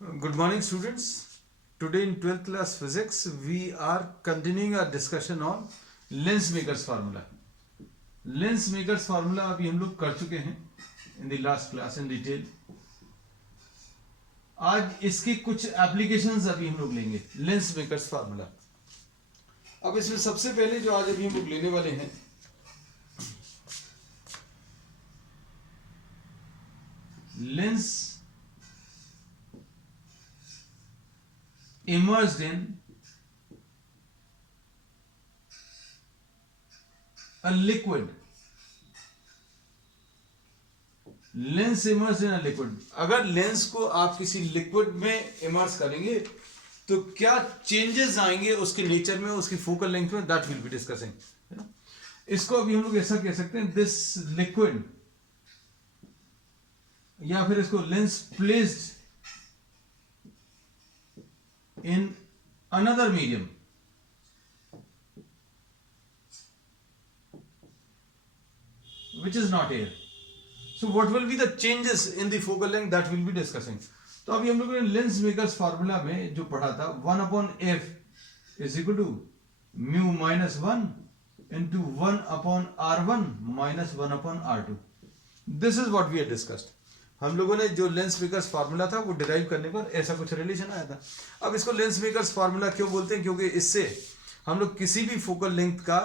Good morning, students. Today in 12th class physics, we are continuing our discussion on Lensmaker's formula. Lensmaker's formula अभी हम लोग कर चुके हैं in the last class in detail. आज इसकी कुछ एप्लीकेशंस अभी हम लोग लेंगे Lensmaker's formula. अब इसमें सबसे पहले जो आज अभी हम लोग लेने वाले हैं lens immersed in a liquid. Lens immerse in a liquid. अगर लेंस को आप किसी लिक्विड में इमर्स करेंगे तो क्या चेंजेस आएंगे उसके नेचर में, उसकी फोकल लेंथ में, दैट विल बी डिस्कसिंग. इसको अभी हम लोग ऐसा कह सकते हैं, दिस लिक्विड, या फिर इसको lens placed in another medium which is not air. So what will be the changes in the focal length, that will be discussing. तो अभी हम लोगों ने लेंस मेकर्स फार्मूला में जो पढ़ा था 1/f is equal to mu minus 1 into 1/r1 minus 1/r2. This is what we had discussed. हम लोगों ने जो लेंस मेकर्स फार्मूला था वो डिराइव करने पर ऐसा कुछ रिलेशन आया था. अब इसको लेंस मेकर्स फार्मूला क्यों बोलते हैं? क्योंकि इससे हम लोग किसी भी फोकल लेंथ का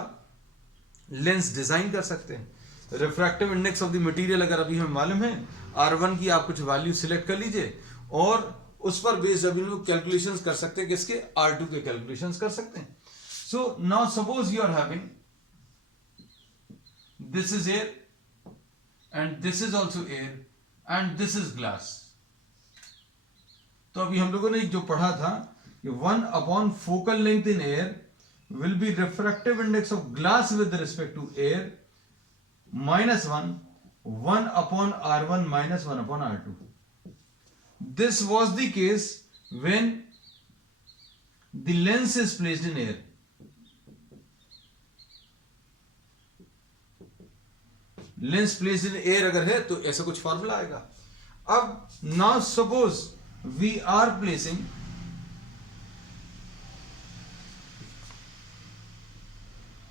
लेंस डिजाइन कर सकते हैं. Refractive index of the material अगर अभी हमें मालूम है, R1 की आप कुछ वैल्यू सिलेक्ट कर लीजिए और उस पर बेस्ड अभी लोग कैलकुलेशंस कर सकते हैं, किसके? R2 के कैलकुलेशंस कर सकते हैं. So now suppose you are having this is air and this is also air and this is glass. तो अभी हम लोगों ने जो पढ़ा था कि 1 focal length in air will be refractive index of glass with respect to air minus 1 R1 minus 1/R2. This was the case when the lens is placed in air. Lens placed in air अगर है तो ऐसा कुछ formula आएगा. अब now suppose we are placing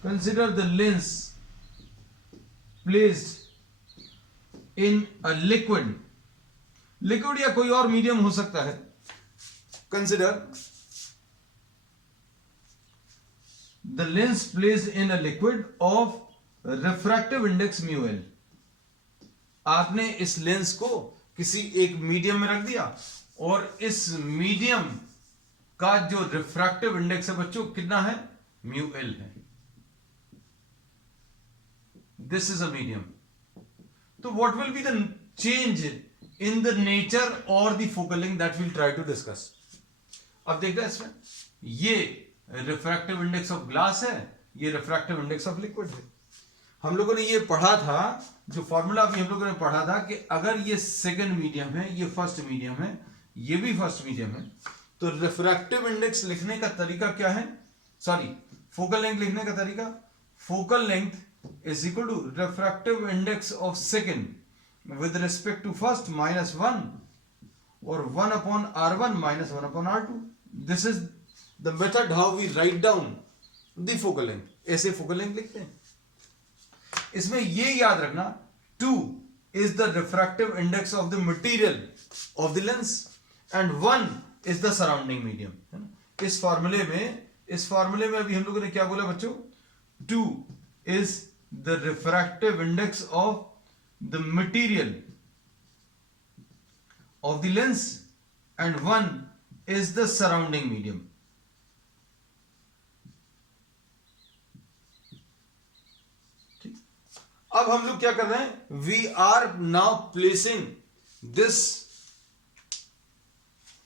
consider the lens placed in a liquid. Liquid या कोई और मीडियम हो सकता है. Consider the lens placed in a liquid of refractive index mu L. आपने इस लेंस को किसी एक मीडियम में रख दिया और इस मीडियम का जो रिफ्रैक्टिव इंडेक्स है बच्चों कितना है? म्यू एल है. This is a medium. तो what will be the change in the nature और the focal length, that will try to discuss. अब देखते हैं इसमें, ये रिफ्रैक्टिव इंडेक्स ऑफ ग्लास है, ये रिफ्रैक्टिव इंडेक्स ऑफ लिक्विड है. हम लोगों ने ये पढ़ा था, जो फॉर्मूला भी हम लोगों ने पढ़ा था कि अगर ये सेकंड मीडियम है, ये फर्स्ट मीडियम है, ये भी फर्स्ट मीडियम है, तो रिफ्रैक्टिव इंडेक्स लिखने का तरीका क्या है? सॉरी, फोकल लेंथ लिखने का तरीका, focal length is equal to refractive index of second with respect to first minus 1 और 1/R1 minus 1/R2. This is the method how we write down the focal length. ऐसे focal length लिखते हैं. इसमें ये याद रखना, 2 is the refractive index of the material of the lens and 1 is the surrounding medium. इस फॉर्मूले में अभी हम लोगों ने क्या बोला बच्चों? 2 is the refractive index of the material of the lens and 1 is the surrounding medium. अब हम लोग क्या कर रहे हैं? We are now placing this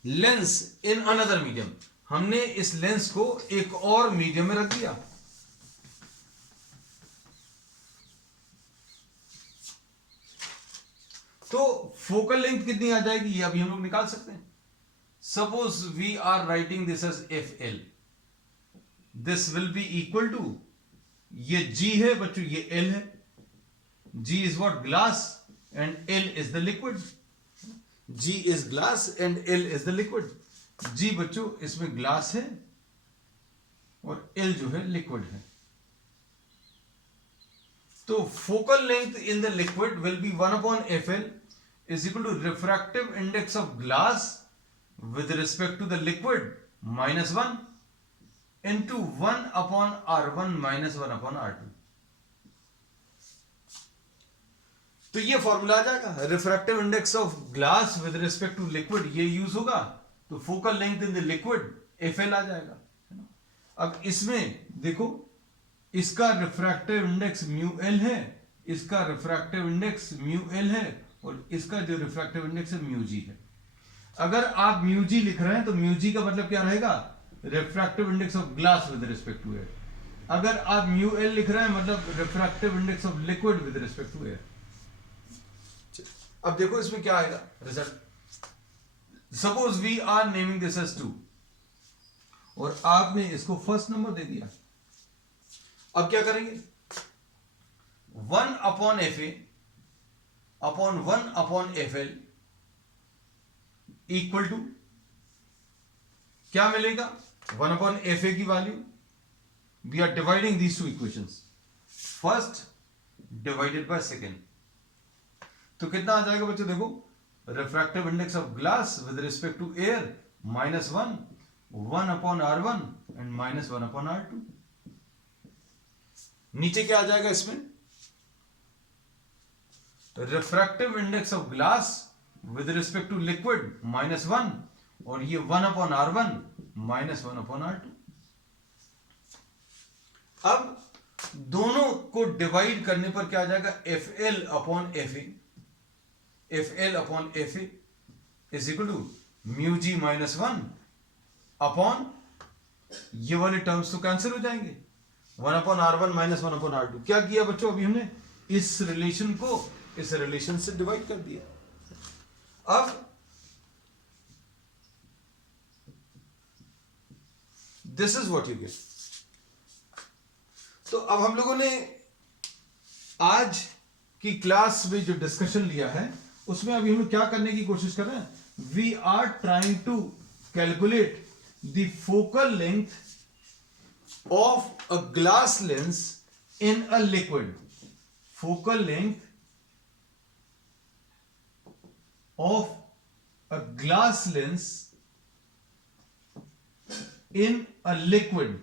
lens in another medium. हमने इस लेंस को एक और मीडियम में रख दिया. तो फोकल लेंथ कितनी आ जाएगी ये अभी हम लोग निकाल सकते हैं. Suppose we are writing this as F L. This will be equal to, ये G है बच्चों, ये L है. G is what? Glass, and L is the liquid. G is glass and L is the liquid. G बच्चों इसमें glass है और L जो है लिक्विड है. तो focal length in the liquid will B 1/Fl is equal to refractive index of glass with respect to the liquid -1 into 1/R1 minus 1/R2. तो ये फॉर्मूला आ जाएगा. Refractive index of glass with respect to liquid ये use होगा, तो focal length in the liquid Fl आ जाएगा. अब इसमें देखो, इसका रिफ्रैक्टिव इंडेक्स μL है, इसका रिफ्रैक्टिव इंडेक्स μL है और इसका जो रिफ्रैक्टिव इंडेक्स है μg है. अगर आप μg लिख रहे हैं तो μg का मतलब क्या रहेगा? Refractive index of glass with respect to air. अगर आप μL लिख रहे हैं मतलब refractive index of liquid with respect to air. अब देखो इसमें क्या आएगा result. Suppose we are naming this as 2 और आपने इसको फर्स्ट नंबर दे दिया. अब क्या करेंगे? 1/Fa upon 1/Fl equal to क्या मिलेगा? 1/Fa की value, we are dividing these two equations, first divided by second. तो कितना आ जाएगा बच्चों? देखो, refractive index of glass with respect to air -1 1/R1 and -1/R2. नीचे क्या आ जाएगा इसमें? Refractive index of glass with respect to liquid -1 और ये 1/R1 -1/R2. अब दोनों को डिवाइड करने पर क्या आ जाएगा? FL/Fa. FL/Fa is equal to μg -1 upon ये वाले टर्म्स तो कैंसिल हो जाएंगे, 1/R1 -1/R2. क्या किया बच्चों? अभी हमने इस रिलेशन को इस रिलेशन से डिवाइड कर दिया. अब this is what you get. तो अब हम लोगों ने आज की क्लास में जो डिस्कशन लिया है उसमें अभी हम लोग क्या करने की कोशिश कर रहे हैं? We are trying to calculate the focal length of a glass lens in a liquid. Focal length of a glass lens in a liquid,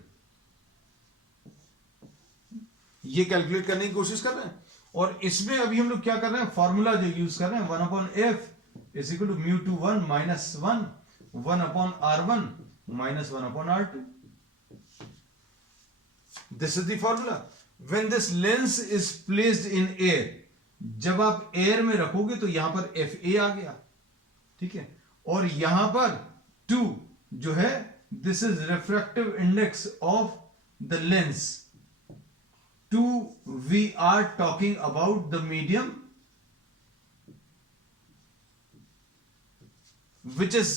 ये कैलकुलेट करने की कोशिश कर रहे हैं. और इसमें अभी हम लोग क्या कर रहे हैं? फॉर्मूला जो यूज कर रहे हैं 1/F is equal to μ21 -1 1/R1 -1/R2. This is the formula. When this lens is placed in air, जब आप एयर में रखोगे तो यहां पर Fa आ गया, ठीक है, और यहां पर 2 जो है, this is refractive index of the lens. 2 we are talking about the medium which is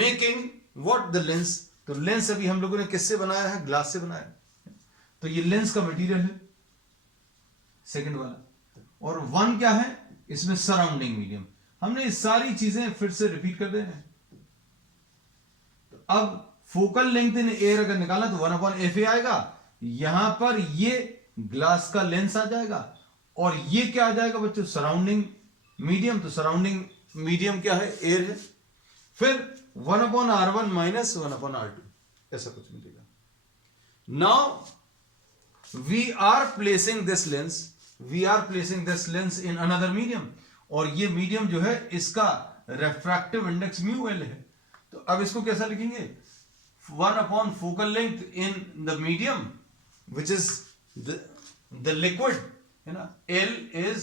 making what? the lens. तो लेंस अभी हम लोगों ने किससे बनाया है? ग्लास से बनाया है. तो ये लेंस का मटेरियल है सेकंड वाला. और 1 क्या है? इसमें सराउंडिंग मीडियम. हमने ये सारी चीजें फिर से रिपीट कर देना है. तो अब फोकल लेंथ इन एयर अगर निकालना तो 1/Fa आएगा. यहां पर ये ग्लास का लेंस आ जाएगा और ये क्या आ जाएगा बच्चों? Surrounding medium. तो सराउंडिंग मीडियम क्या है? एयर है. फिर 1/R1 -1/R2 ऐसा कुछ मिलेगा. Now we are placing this lens in another medium, और ये मीडियम जो है इसका रिफ्रैक्टिव इंडेक्स μL है. तो अब इसको कैसा लिखेंगे? 1 focal length in the medium which is the liquid, है ना. L is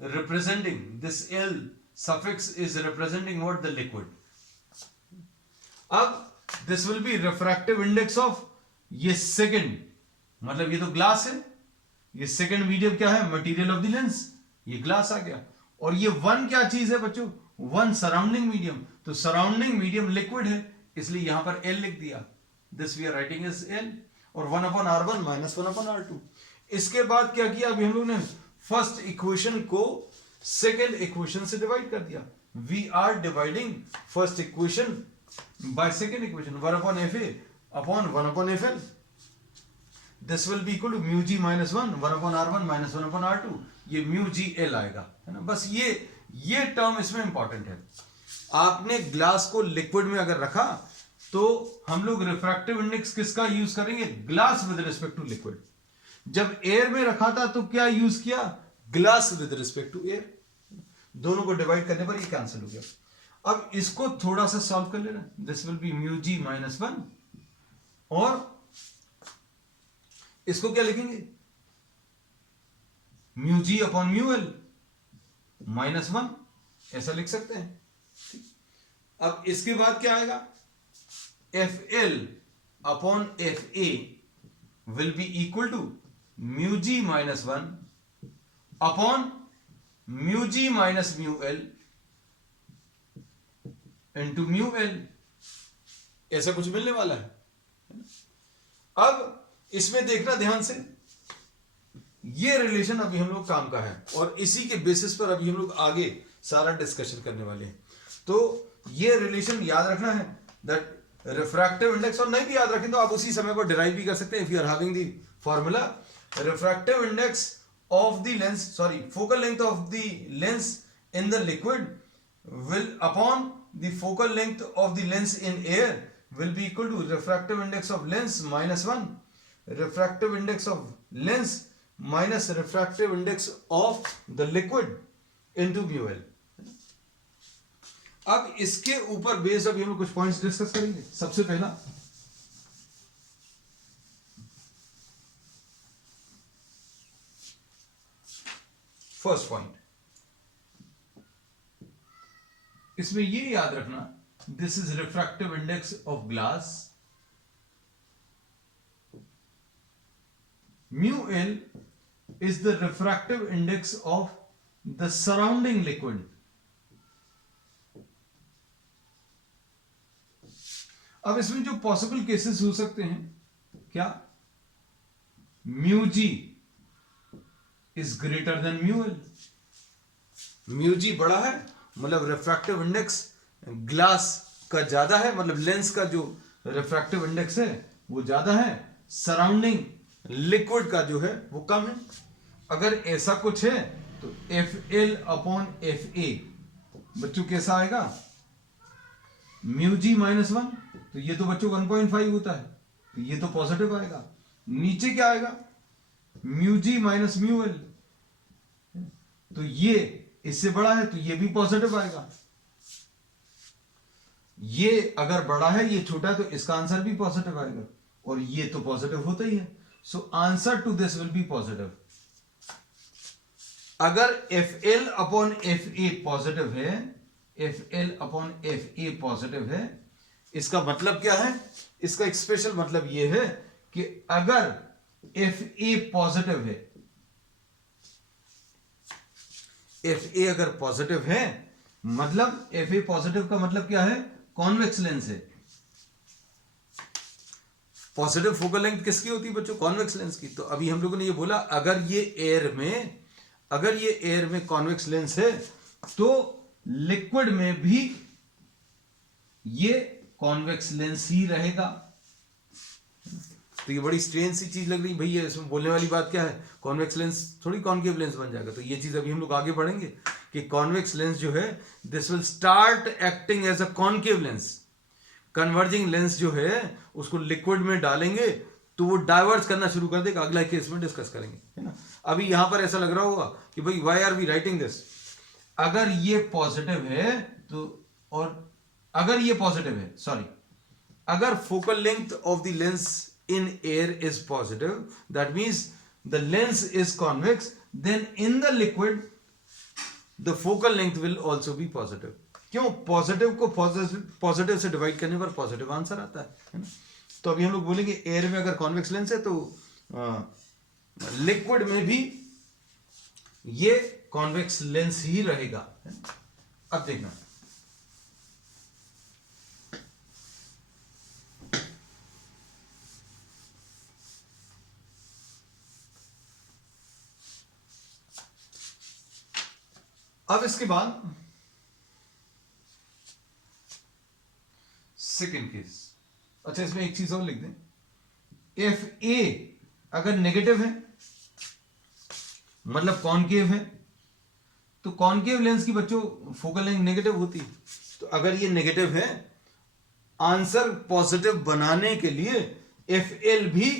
representing, this L suffix is representing what? the liquid. अब this will be refractive index of ये second, मतलब ये तो ग्लास है, ये सेकंड मीडियम क्या है? Material of the lens. ये ग्लास आ गया. और ये 1 क्या चीज है बच्चों? 1 सराउंडिंग मीडियम. तो सराउंडिंग मीडियम लिक्विड है, इसलिए यहां पर L लिख दिया. This we are writing is L. और 1/R1 -1/R2. इसके बाद क्या किया? अभी हम लोग ने फर्स्ट इक्वेशन को सेकेंड इक्वेशन से डिवाइड कर दिया. We are dividing first equation by second equation. 1 upon F A upon 1 upon F L. This will be equal to mu G minus 1 upon R 1 minus 1 upon R 2. ये mu G L आएगा, है ना. बस ये term इसमें important है. आपने glass को लिक्विड में अगर रखा तो हम लोग रिफ्रैक्टिव इंडेक्स किसका यूज करेंगे? Glass with respect to liquid. जब एयर में रखा था तो क्या यूज किया? Glass with respect to air. दोनों को डिवाइड करने पर ये कैंसिल हो गया. अब इसको थोड़ा सा सॉल्व कर लेना. This will be mu G minus 1 और इसको क्या लिखेंगे? Mu G upon mu L minus 1 ऐसा लिख सकते हैं. अब इसके बाद क्या आएगा? F L upon F A will be equal to mu G minus 1 upon mu G minus mu L into mu L. ऐसा कुछ मिलने वाला है. अब इसमें देखना ध्यान से, ये रिलेशन अभी हम लोग काम का है और इसी के बेसिस पर अभी हम लोग आगे सारा डिस्कशन करने वाले हैं. तो ये रिलेशन याद रखना है दैट रिफ्रैक्टिव इंडेक्स, और नहीं भी याद रखें तो आप उसी समय को डिराइव भी कर सकते हैं. If you are having the formula refractive index of the lens, sorry focal length of the lens in the liquid will upon the focal length of the lens in air will be equal to refractive index of lens minus 1 refractive index of lens minus refractive index of the liquid into mu l. अब इसके ऊपर based अभी हम कुछ points discuss करेंगे. सबसे पहला first point, इसमें ये याद रखना, this is refractive index of glass. Mu L is the refractive index of the surrounding liquid. अब इसमें जो पॉसिबल केसेस हो सकते हैं, क्या? Mu G is greater than mu L. Mu G बड़ा है मतलब रिफ्रैक्टिव इंडेक्स ग्लास का ज्यादा है, मतलब लेंस का जो रिफ्रैक्टिव इंडेक्स है वो ज्यादा है, सराउंडिंग लिक्विड का जो है वो कम है. अगर ऐसा कुछ है तो एफ एल अपॉन एफ ए बच्चों कैसा आएगा? म्यू जी माइनस 1, तो ये तो बच्चों 1.5 होता है, तो ये तो पॉजिटिव आएगा. नीचे क्या आएगा? Mu G minus mu L, तो ये इससे बड़ा है तो ये भी पॉजिटिव आएगा. ये अगर बड़ा है ये छोटा है तो इसका आंसर भी पॉजिटिव आएगा, और ये तो पॉजिटिव होता ही है. So answer to this will be positive. अगर F L upon F A positive है, F L upon F A positive है, इसका मतलब क्या है? इसका एक स्पेशल मतलब ये है कि अगर एफ ए पॉजिटिव है, एफ ए अगर पॉजिटिव है, मतलब एफ ए पॉजिटिव का मतलब क्या है? कॉन्वेक्स लेंस है. पॉजिटिव फोकल लेंथ किसकी होती है बच्चों? कॉन्वेक्स लेंस की. तो अभी हम लोगों ने ये बोला अगर ये एयर में कॉन्वेक्स लेंस है तो लिक्विड में भी ये कॉन्वेक्स लेंस ही रहेगा. तो ये बड़ी स्ट्रेंज सी चीज लग रही भैया, इसमें बोलने वाली बात क्या है? कॉन्वेक्स लेंस थोड़ी कॉन्केव लेंस बन जाएगा. तो ये चीज अभी हम लोग आगे बढ़ेंगे कि कॉन्वेक्स लेंस जो है this will start acting as a concave lens. Converging lens जो है उसको लिक्विड में डालेंगे तो वो डाइवर्ज करना शुरू कर देगा. अगला केस में डिस्कस करेंगे, है ना. अभी यहां पर ऐसा लग रहा होगा कि भाई why are we writing this. अगर ये पॉजिटिव है तो, और अगर ये पॉजिटिव है, सॉरी, अगर focal length of the lens in air is positive, that means the lens is convex, then in the liquid the focal length will also be positive. क्यों? पॉजिटिव को पॉजिटिव से डिवाइड करने पर positive answer आता है ना. तो अभी हम लोग बोलेंगे एयर में अगर कॉन्वेक्स लेंस है तो लिक्विड में भी ये कॉन्वेक्स लेंस ही रहेगा. अब देखना, अब इसके बाद सेकेंड केस। अच्छा, इसमें एक चीज और लिख दें, एफ ए अगर नेगेटिव है, मतलब कॉनकेव है, तो कॉनकेव लेंस की बच्चों फोकल लेंथ नेगेटिव होती है। तो अगर ये नेगेटिव है, आंसर पॉजिटिव बनाने के लिए एफ एल भी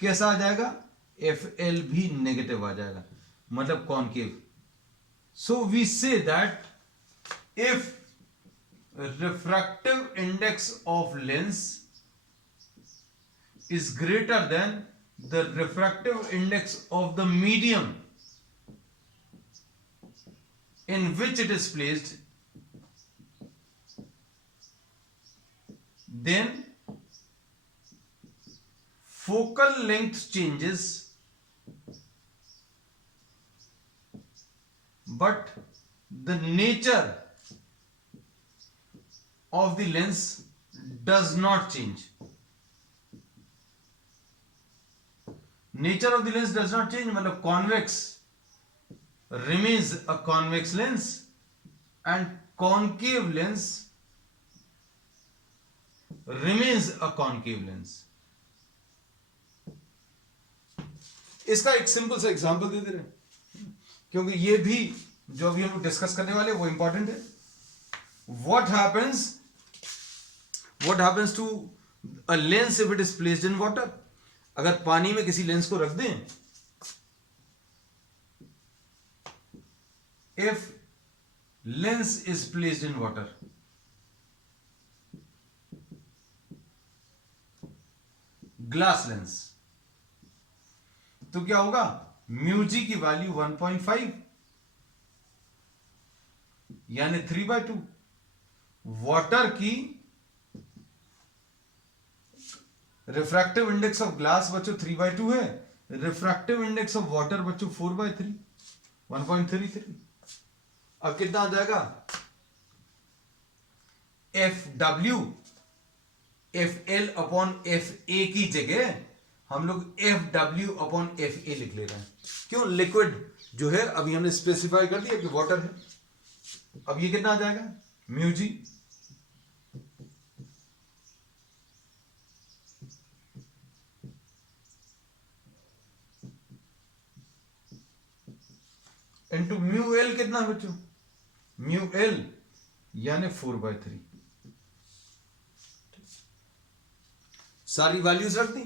कैसा आ जाएगा, एफ एल भी नेगेटिव आ जाएगा, मतलब concave. So we say that if refractive index of lens is greater than the refractive index of the medium in which it is placed, then focal length changes, but the nature of the lens does not change. Nature of the lens does not change, मतलब convex remains a convex lens and concave lens remains a concave lens. इसका एक simple सा example दे दे रहे हैं, क्योंकि ये भी जो अभी हम लोग डिस्कस करने वाले वो इंपॉर्टेंट है। What happens to a lens if it is placed in water? अगर पानी में किसी लेंस को रख दें, if lens is placed in water, glass lens, तो क्या होगा, म्यू जी की वैल्यू 1.5 यानी 3/2। वाटर की रिफ्रैक्टिव इंडेक्स ऑफ ग्लास बच्चों 3/2 है, रिफ्रैक्टिव इंडेक्स ऑफ वाटर बच्चों 4/3, 1.33। अब कितना आ जाएगा, F W F L upon F ए की जगह हम लोग एफ डब्ल्यू अपॉन एफ ए लिख ले रहे हैं। क्यों, लिक्विड जो है अभी हमने स्पेसिफाई कर दिया कि वाटर है। अब ये कितना आ जाएगा, mu G into mu L कितना है बच्चों, म्यू एल यानी 4/3। सारी वैल्यूज रख दी।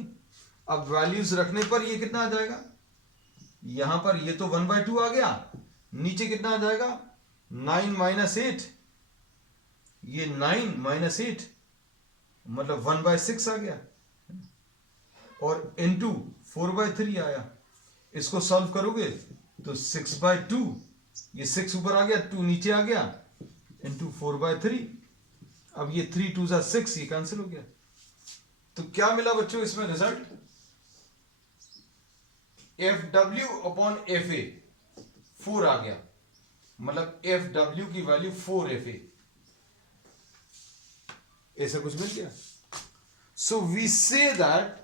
अब वैल्यूज रखने पर ये कितना आ जाएगा, यहां पर ये तो 1/2 आ गया, नीचे कितना आ जाएगा 9 - 8, ये 9 - 8 मतलब 1/6 आ गया, और इंटू 4/3 आया। इसको सॉल्व करोगे तो 6/2, ये 6 ऊपर आ गया, 2 नीचे आ गया, इंटू 4/3। अब ये 3 2 6, ये कैंसिल हो गया। तो क्या मिला बच्चों इसमें result, F W upon F A 4 आ गया, मतलब एफ डब्ल्यू की वैल्यू 4 एफ ए, ऐसा कुछ मिल गया। So we say that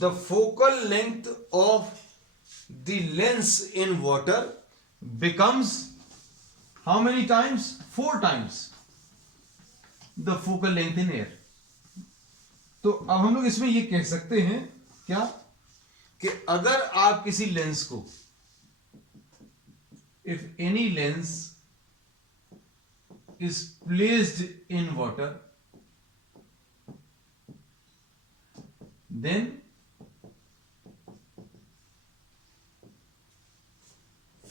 the focal length of the lens in water becomes how many times, 4 times the focal length in air। तो अब हम लोग इसमें ये कह सकते हैं क्या, कि अगर आप किसी लेंस को, if any lens is placed in water, then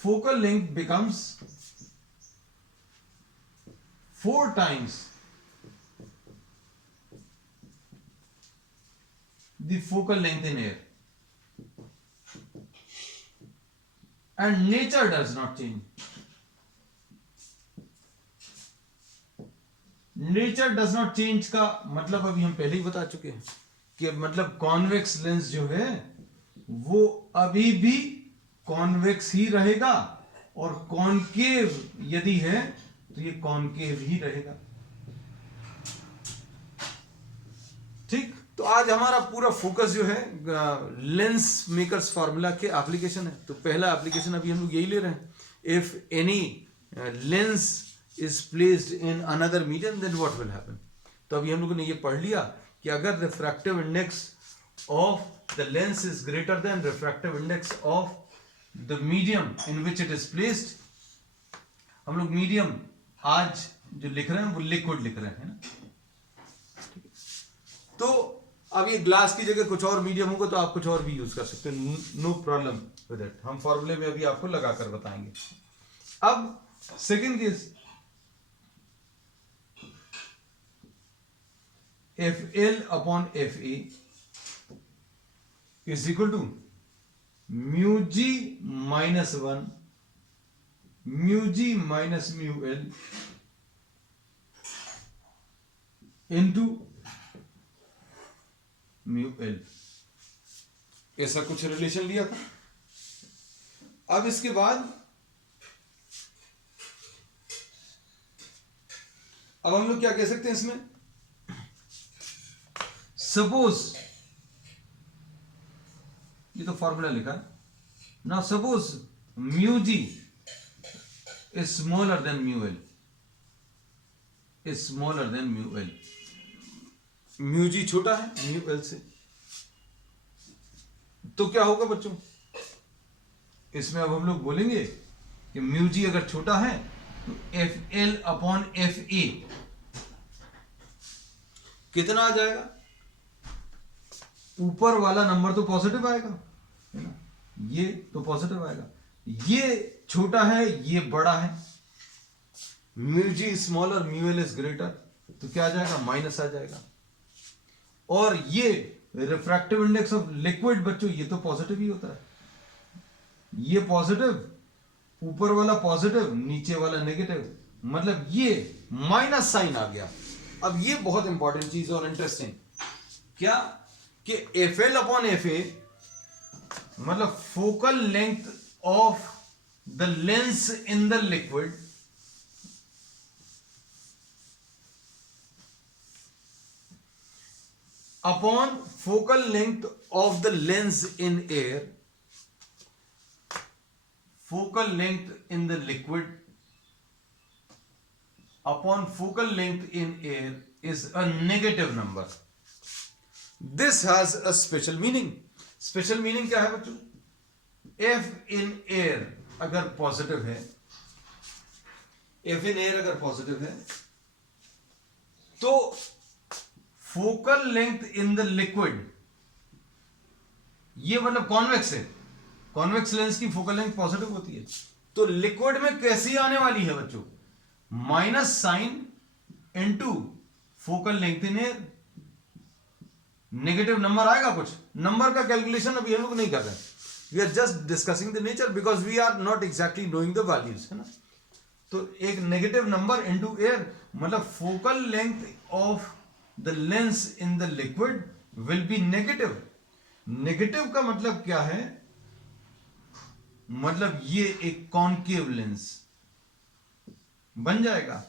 focal length becomes 4 times the focal length in air, and nature does not change. Nature does not change का मतलब अभी हम पहले ही बता चुके हैं कि मतलब कॉन्वेक्स लेंस जो है वो अभी भी कॉन्वेक्स ही रहेगा, और कॉनकेव यदि है तो ये कॉनकेव ही रहेगा। ठीक, तो आज हमारा पूरा फोकस जो है लेंस मेकर्स फार्मूला के एप्लीकेशन है। तो पहला एप्लीकेशन अभी हम लोग यही ले रहे हैं। if any lens is placed in another medium, then what will happen? तो अभी हम लोगों ने ये पढ़ लिया कि अगर refractive index of the lens is greater then refractive index of the medium in which it is placed, हम लोग मीडियम आज जो लिख रहे हैं वो लिक्विड लिख रहे हैं ना। तो अब ये ग्लास की जगह कुछ और मीडियम होगा तो आप कुछ और भी यूज कर सकते हैं, नो प्रॉब्लम विद इट। हम फॉर्मूले में अभी आपको लगाकर बताएंगे। अब second case, FL upon FA is equal to mu G minus 1 mu G minus mu L into mu L, ऐसा कुछ रिलेशन लिया था। अब इसके बाद अब हम लोग क्या कह सकते हैं इसमें, सपोज ये तो फॉर्मूला लिखा है ना, suppose mu G is smaller than mu L, is smaller than mu L, mu G छोटा है म्यू एल से, तो क्या होगा बच्चों, इसमें अब हम लोग बोलेंगे कि म्यू जी अगर छोटा है तो एफ एल अपॉन एफ ए कितना आ जाएगा, ऊपर वाला नंबर तो पॉजिटिव आएगा है ना, ये तो पॉजिटिव आएगा, ये छोटा है ये बड़ा है, mu G smaller mu L is greater, तो क्या आ जाएगा, माइनस आ जाएगा। और ये रिफ्रैक्टिव इंडेक्स ऑफ लिक्विड बच्चों ये तो पॉजिटिव ही होता है, ये पॉजिटिव, ऊपर वाला पॉजिटिव नीचे वाला नेगेटिव, मतलब ये माइनस साइन आ गया। अब ये बहुत इंपॉर्टेंट चीज और इंटरेस्टिंग क्या कि F L upon F A मतलब focal length of the lens in the liquid upon focal length of the lens in air, focal length in the liquid upon focal length in air is a negative number. This has a special meaning. Special meaning क्या है बच्चों, F in air अगर positive है, F in air अगर positive है तो focal length in the liquid, ये मतलब कॉन्वेक्स है, कॉन्वेक्स लेंस की फोकल लेंथ पॉजिटिव होती है, तो लिक्विड में कैसी आने वाली है बच्चों, minus sign into focal length in air, negative number आएगा। कुछ नंबर का कैलकुलेशन अभी हम लोग नहीं कर रहे हैं, we are just discussing the nature because we are not exactly knowing the values, है ना। तो एक नेगेटिव नंबर इनटू एयर मतलब focal length of the lens in the liquid will be negative. Negative का मतलब क्या है, मतलब ये एक कॉन्केव लेंस बन जाएगा।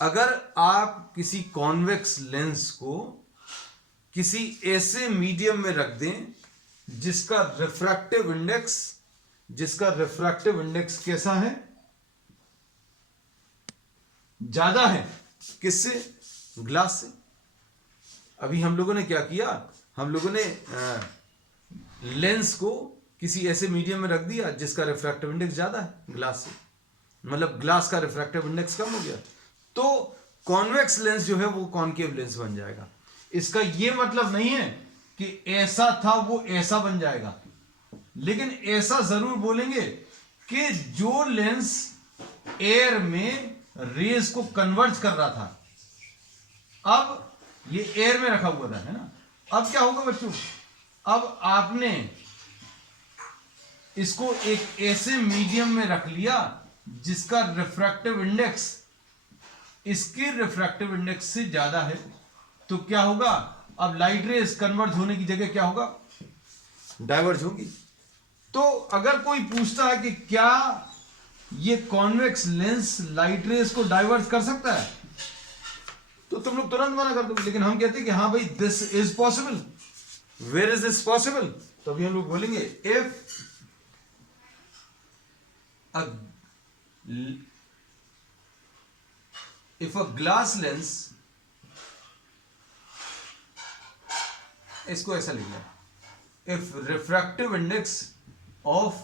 अगर आप किसी कॉन्वेक्स लेंस को किसी ऐसे मीडियम में रख दें जिसका रिफ्रैक्टिव इंडेक्स कैसा है, ज्यादा है, किससे, ग्लास से। अभी हम लोगों ने क्या किया, हम लोगों ने लेंस को किसी ऐसे मीडियम में रख दिया जिसका रिफ्रैक्टिव इंडेक्स ज्यादा है ग्लास से, मतलब ग्लास का रिफ्रैक्टिव इंडेक्स कम हो गया, तो कॉन्वेक्स लेंस जो है वो कॉन्केव लेंस बन जाएगा। इसका ये मतलब नहीं है कि ऐसा था वो ऐसा बन जाएगा, लेकिन ऐसा जरूर बोलेंगे कि जो लेंस एयर में रेज को कन्वर्ज कर रहा था, अब ये एयर में रखा हुआ था, है ना। अब क्या होगा बच्चों, अब आपने इसको एक ऐसे मीडियम में रख लिया जिसका रिफ्रैक्टिव इंडेक्स इसके रिफ्रैक्टिव इंडेक्स से ज्यादा है, तो क्या होगा, अब लाइट रेज कन्वर्ज होने की जगह क्या होगा, डाइवर्ज होगी। तो अगर कोई पूछता है कि क्या ये कॉन्वेक्स लेंस लाइट रेज को डाइवर्ज कर सकता है, तो तुम लोग तुरंत मना कर दोगे, लेकिन हम कहते हैं कि हाँ भाई this is possible. Where is this possible, तो अभी हम लोग बोलेंगे if a if a glass lens, इसको ऐसा लिखना, if refractive index of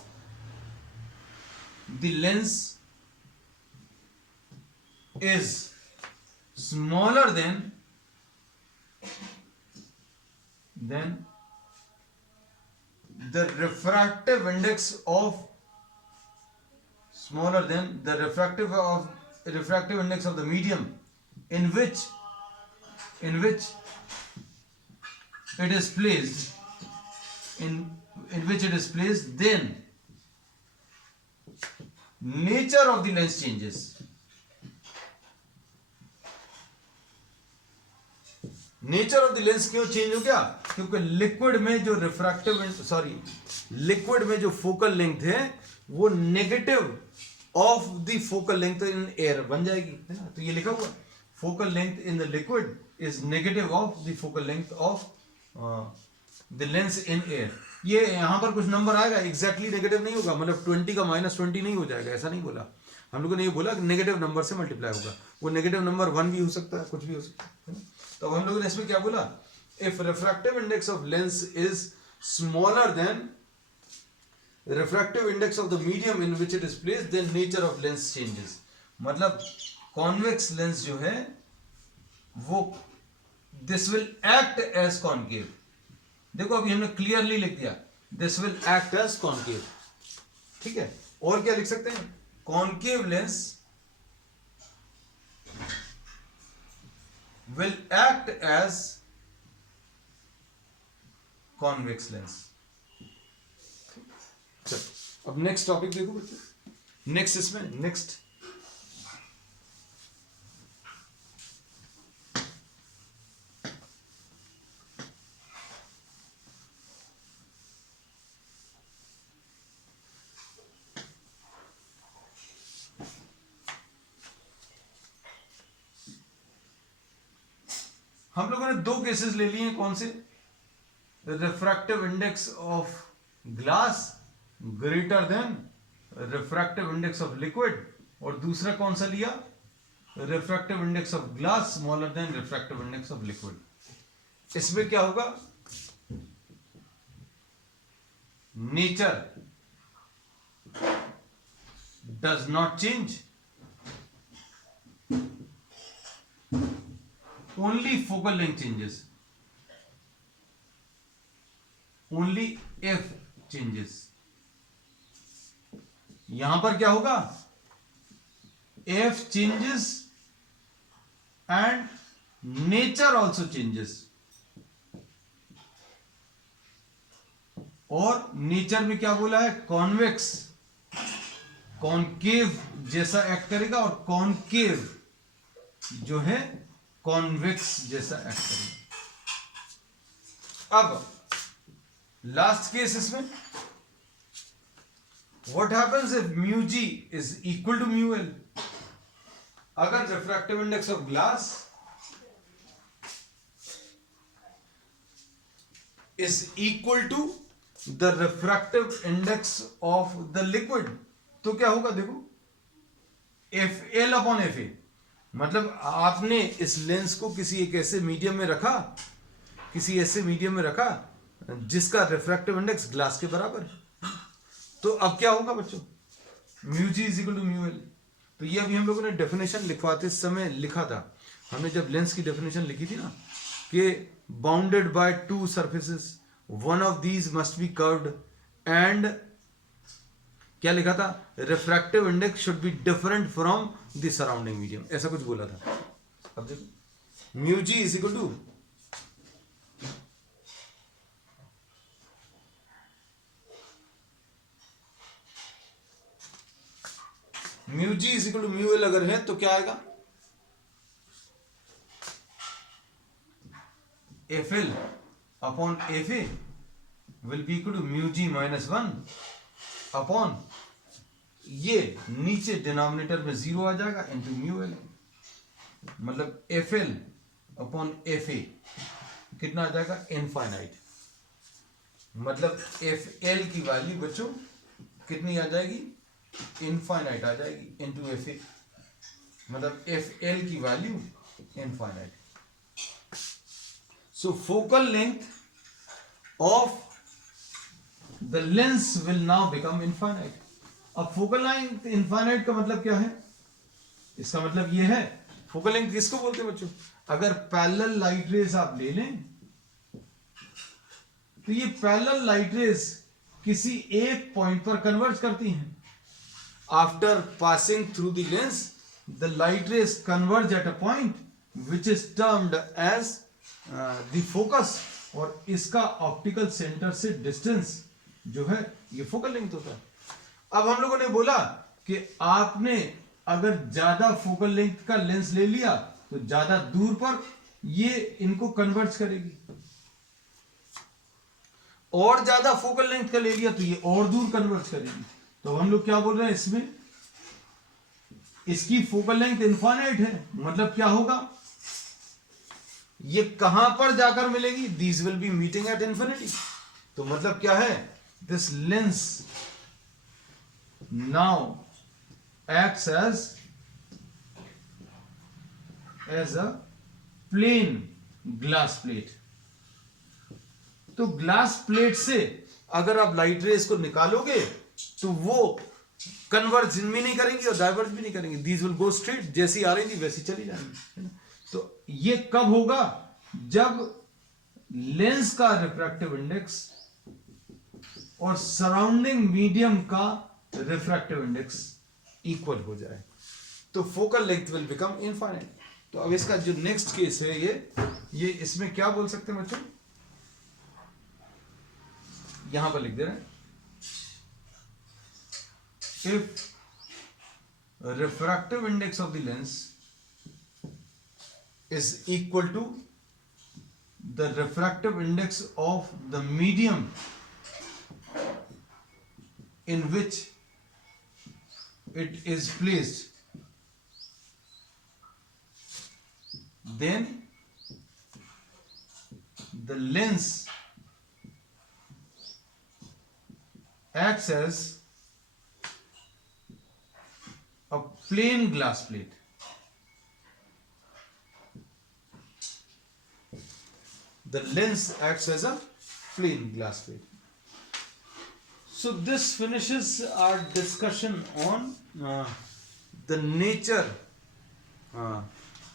the lens is smaller than the refractive index of the medium in which it is placed, then nature of the lens changes. Nature of the lens क्यों change हो गया? क्योंकि liquid में जो liquid में जो focal length है वो negative of the focal length in air बन जाएगी, है ना? तो ये लिखा हुआ focal length in the liquid is negative of the focal length of the lens in air. ये यहां पर कुछ नंबर आएगा, एग्जैक्टली नेगेटिव नहीं होगा, मतलब 20 का -20 नहीं हो जाएगा, ऐसा नहीं बोला हम लोगों ने. ये बोला कि नेगेटिव नंबर से मल्टीप्लाई होगा. वो नेगेटिव नंबर 1 भी हो सकता है, कुछ भी हो सकता है ना? तो हम लोगों ने इसमें क्या बोला? If refractive index of lens is smaller than refractive index of the medium in which it is placed, then nature of lens changes. मतलब कॉन्वेक्स लेंस जो है वो this will act as concave. देखो अभी हमने क्लियरली लिख दिया, this will act as concave. ठीक है, और क्या लिख सकते हैं? Concave lens will act as convex lens. चलो अब नेक्स्ट टॉपिक देखो बच्चों. नेक्स्ट इसमें नेक्स्ट हम लोगों ने 2 केसेस ले लिए हैं. कौन से? Refractive index of glass greater than refractive index of liquid, और दूसरा कौन सा लिया? Refractive index of glass smaller than refractive index of liquid. इसमें क्या होगा? Nature does not change, only focal length changes, only f changes. यहां पर क्या होगा? f changes and nature also changes. और नेचर में क्या बोला है? कॉन्वेक्स, कॉनकेव जैसा एक्ट करेगा, और कॉनकेव जो है कॉन्वेक्स जैसा एक्ट करेगा. अब लास्ट केस इसमें, what happens if mu G is equal to mu L? अगर refractive index of glass is equal to the refractive index of the liquid, तो क्या होगा? देखो, F L upon F A. मतलब आपने इस लेंस को किसी एक ऐसे मीडियम में रखा, जिसका रिफ्रैक्टिव इंडेक्स ग्लास के बराबर है. तो अब क्या होगा बच्चों? Mu G is equal to mu L. तो ये अभी हम लोगों ने डेफिनेशन लिखवाते समय लिखा था. हमने जब लेंस की डेफिनेशन लिखी थी ना, कि bounded by 2 surfaces, one of these must be curved, and क्या लिखा था? Refractive index should be different from the surrounding medium, ऐसा कुछ बोला था. अब देखो, mu G is equal to mu L अगर है तो क्या आएगा? F L upon F A will be equal to mu G -1 upon, ये नीचे डिनोमिनेटर में 0 आ जाएगा, इंटू म्यू एल. मतलब एफ एल अपॉन एफ ए कितना आ जाएगा? इनफाइनाइट. मतलब एफ एल की वैल्यू बच्चों कितनी आ जाएगी? इनफाइनाइट आ जाएगी इनटू एफ ए, मतलब एफ एल की value infinite. So focal length of the lens will now become infinite. अब फोकल लेंथ इनफाइनाइट का मतलब क्या है? इसका मतलब ये है, फोकल लेंथ किसको बोलते हैं बच्चों? अगर पैरेलल लाइट रेज आप ले लें तो ये पैरेलल लाइट रेज किसी एक पॉइंट पर कन्वर्ज करती हैं. After passing through the lens the light rays converge at a point which is termed as the focus, और इसका ऑप्टिकल सेंटर से डिस्टेंस जो है ये फोकल लेंथ होता है. अब हम लोगों ने बोला कि आपने अगर ज्यादा फोकल लेंथ का लेंस ले लिया तो ज्यादा दूर पर ये इनको कन्वर्ज करेगी, और ज्यादा फोकल लेंथ का ले लिया तो ये और दूर कन्वर्ज करेगी. तो हम लोग क्या बोल रहे हैं इसमें, इसकी फोकल लेंथ इनफाइनाइट है, मतलब क्या होगा, ये कहां पर जाकर मिलेगी? These will be meeting at infinity. तो मतलब क्या है, this lens now acts as a plane glass plate. तो ग्लास प्लेट से अगर आप लाइट रेज को निकालोगे तो वो कन्वर्ज भी नहीं करेंगी और डाइवर्ज भी नहीं करेंगी. दीज विल गो स्ट्रेट, जैसी आ रही थी वैसी चली जाएंगी. तो ये कब होगा? जब लेंस का रिफ्रैक्टिव इंडेक्स और सराउंडिंग मीडियम का रिफ्रैक्टिव इंडेक्स इक्वल हो जाए तो focal length will become infinite. तो अब इसका जो नेक्स्ट केस है ये इसमें क्या बोल सकते हैं बच्चों, यहां पर लिख दे रहे हैं, if refractive index of the lens is equal to the refractive index of the medium in which it is placed, then the lens acts as a plain glass plate. The lens acts as a plain glass plate. So this finishes our discussion on the nature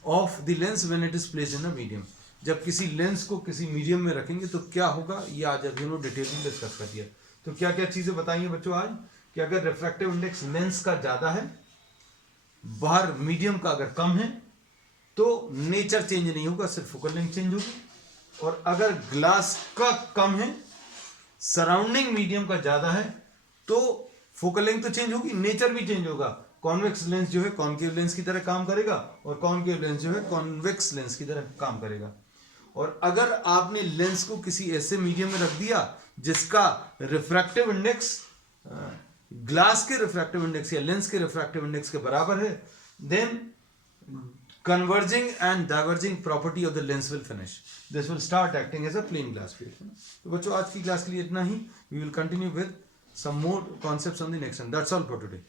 of the lens when it is placed in a medium. जब किसी lens को किसी medium में रखेंगे तो क्या होगा, ये आज अभी उन्होंने डिटेल में डिस्कस कर दिया. तो क्या क्या चीजें बताएंगे बच्चों आज, कि अगर रिफ्रैक्टिव इंडेक्स लेंस का ज्यादा है, बाहर मीडियम का अगर कम है, तो नेचर चेंज नहीं होगा, सिर्फ फोकल लेंथ चेंज होगी. और अगर ग्लास का कम है, सराउंडिंग मीडियम का ज्यादा है, तो फोकल लेंथ तो चेंज होगी, नेचर भी चेंज होगा. कॉन्वेक्स लेंस जो है कॉन्केव लेंस की तरह काम करेगा और कॉन्केव लेंस जो है कॉन्वेक्स लेंस की तरह काम करेगा. और अगर आपने लेंस को किसी ऐसे मीडियम में रख दिया जिसका रिफ्रैक्टिव इंडेक्स ग्लास के रिफ्रैक्टिव इंडेक्स या लेंस के रिफ्रैक्टिव इंडेक्स के बराबर है, then converging and diverging property of the lens will finish. This will start acting as a plain glass plate. तो बच्चों आज की क्लास के लिए इतना ही. We will continue with some more concepts on the next one. That's all for today.